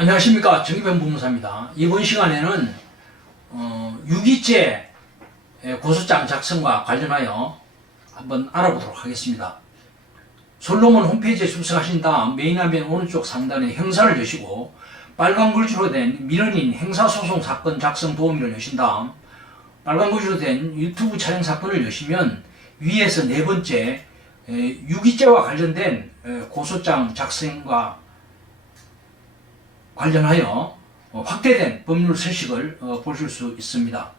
안녕하십니까 정기변 법무사입니다. 이번 시간에는 어, 유기죄 고소장 작성과 관련하여 한번 알아보도록 하겠습니다. 솔로몬 홈페이지에 접속하신 다음 메인 화면 오른쪽 상단에 형사를 여시고 빨간 글씨로 된 민원인 행사소송 사건 작성 도우미를 여신 다음 빨간 글씨로 된 유튜브 촬영 사건을 여시면 위에서 네 번째 에, 유기죄와 관련된 에, 고소장 작성과 관련하여 어, 확대된 법률 서식을 어, 보실 수 있습니다.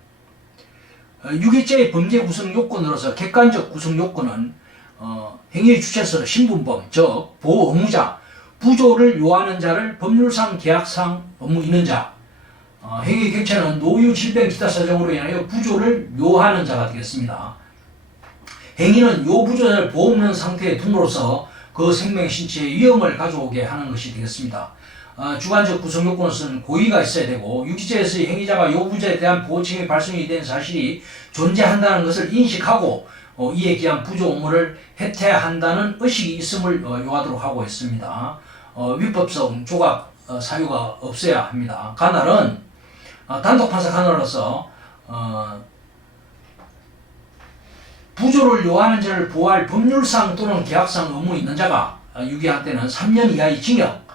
어, 유기죄의 범죄 구성 요건으로서 객관적 구성 요건은 어, 행위의 주체서 신분범, 즉 보호 의무자, 부조를 요하는 자를 법률상 계약상 업무 있는 자, 어, 행위 객체는 노유, 질병, 기타 사정으로 인하여 부조를 요하는 자가 되겠습니다. 행위는 요 부조를 보호 없는 상태에 둠으로써 그 생명 신체에 위험을 가져오게 하는 것이 되겠습니다. 어, 주관적 구성 요건은 고의가 있어야 되고 유기죄에서의 행위자가 요부자에 대한 보호책이 발생이 된 사실이 존재한다는 것을 인식하고 어, 이에 기한 부조 의무를 해태한다는 의식이 있음을 어, 요하도록 하고 있습니다. 어, 위법성 조각 어, 사유가 없어야 합니다. 간할은 어, 단독 판사 간할로서 어, 부조를 요하는 자를 보호할 법률상 또는 계약상 의무 있는 자가 어, 유기한 때는 3년 이하의 징역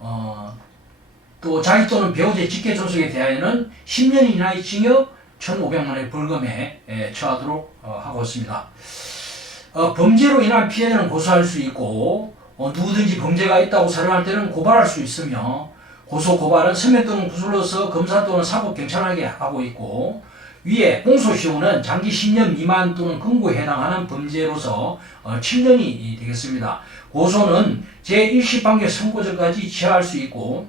어, 또 자기 또는 배우자의 직계 존속에 대하여는 10년 이하의 징역 1,500만 원의 벌금에 에, 처하도록 어, 하고 있습니다. 어, 범죄로 인한 피해는 고소할 수 있고 어, 누구든지 범죄가 있다고 사령할 때는 고발할 수 있으며 고소 고발은 서면 또는 구술로서 검사 또는 사법 경찰에게 하고 있고 위에 공소시효는 장기 10년 미만 또는 금고에 해당하는 범죄로서 어, 7년이 되겠습니다. 고소는 제1시판결 선고전까지 취하할 수 있고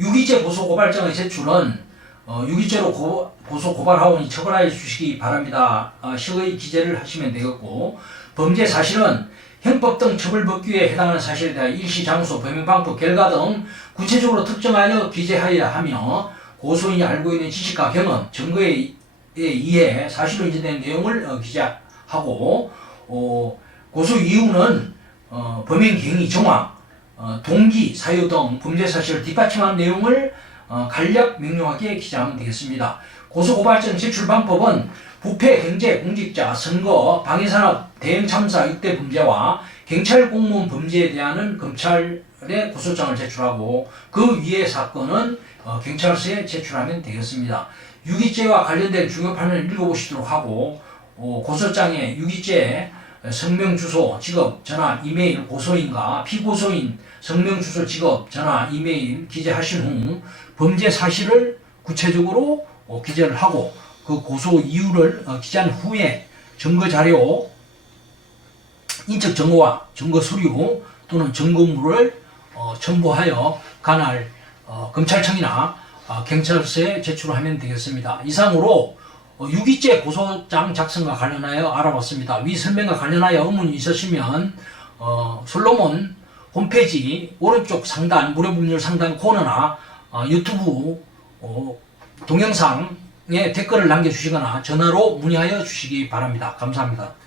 유기죄 고소 고발장의 제출은 어, 유기죄로 고, 고소 고발하오니 처벌하여 주시기 바랍니다. 어, 시의 기재를 하시면 되겠고 범죄 사실은 형법 등 처벌법규에 해당하는 사실에 대한 일시 장소 범행 방법 결과 등 구체적으로 특정하여 기재하여야 하며 고소인이 알고 있는 지식과 경험 증거에 의해 사실로 인정된 내용을 어, 기재하고 어, 고소 이유는 어, 범행 경위 정황 어, 동기, 사유 등 범죄 사실을 뒷받침한 내용을 어, 간략 명료하게 기재하면 되겠습니다. 고소고발장 제출 방법은 부패, 경제, 공직자, 선거, 방위산업, 대형 참사, 육대 범죄와 경찰 공무원 범죄에 대한 검찰 에 고소장을 제출하고 그 위의 사건은 어, 경찰서에 제출하면 되겠습니다. 유기죄와 관련된 중요 판례를 읽어보시도록 하고 어, 고소장에 유기죄 성명 주소, 직업, 전화, 이메일, 고소인과 피고소인 성명 주소, 직업, 전화, 이메일 기재하신 후 범죄 사실을 구체적으로 어, 기재를 하고 그 고소 이유를 어, 기재한 후에 증거 자료, 인적 증거와 증거 서류 또는 증거물을 어, 첨부하여 관할 어, 검찰청이나 어, 경찰서에 제출하면 되겠습니다. 이상으로 어, 유기죄 고소장 작성과 관련하여 알아봤습니다. 위 설명과 관련하여 의문이 있으시면 어, 솔로몬 홈페이지 오른쪽 상단 무료 법률 상단 코너나 어, 유튜브 어, 동영상에 댓글을 남겨주시거나 전화로 문의하여 주시기 바랍니다. 감사합니다.